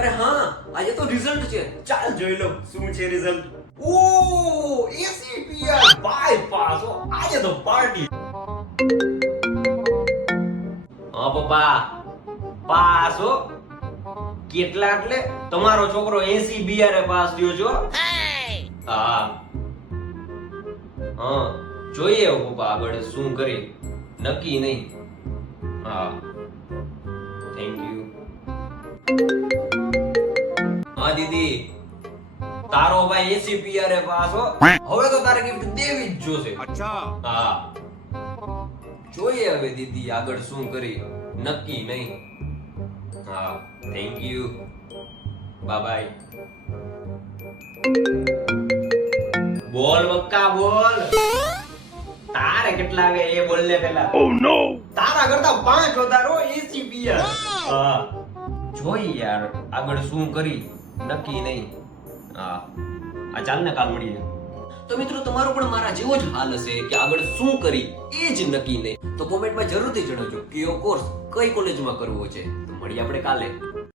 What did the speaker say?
અરે હા, આજે તો રિઝલ્ટ છે. ચાલ જોઈ લો શું છે રિઝલ્ટ. ઓ એસીપીઆર બાયપાસ. આજે તો પાર્ટી. હા પપ્પા, પાસ હો. કેટલા એટલે તમારો છોકરો 80 બીઆરે પાસ થયો છો. હા હા, જોઈએ હવે પપ્પા આગળ શું કરી, નક્કી નહીં. હા, થેન્ક યુ. હા દીદી, તારો ભાઈ 80 પીઆરે પાસ હો. હવે તો તારે ગિફ્ટ દેવી જ જોશે. અચ્છા. હા, જોઈએ હવે દીદી આગળ શું કરી, નક્કી નહીં. હા, થેન્ક યુ. Bye bye. બોલ બક્કા બોલ. તારે કેટલા આવે એ બોલ ને પેલા. ઓ નો. તારા કરતા 5 વધારો 80 પીઆર. હા, જોઈ યાર આગળ શું કરી, નક્કી નહીં. હા, આ ચાલ ને કાલ મળીએ. તો મિત્રો તમારો પણ મારા જેવો જ હાલ હશે કે આગળ શું કરી એ જ નક્કી નહીં, તો કોમેન્ટમાં જરૂરથી જણાવજો કે કયો કોર્સ કઈ કોલેજમાં કરવો છે. તો મળીએ આપણે કાલે.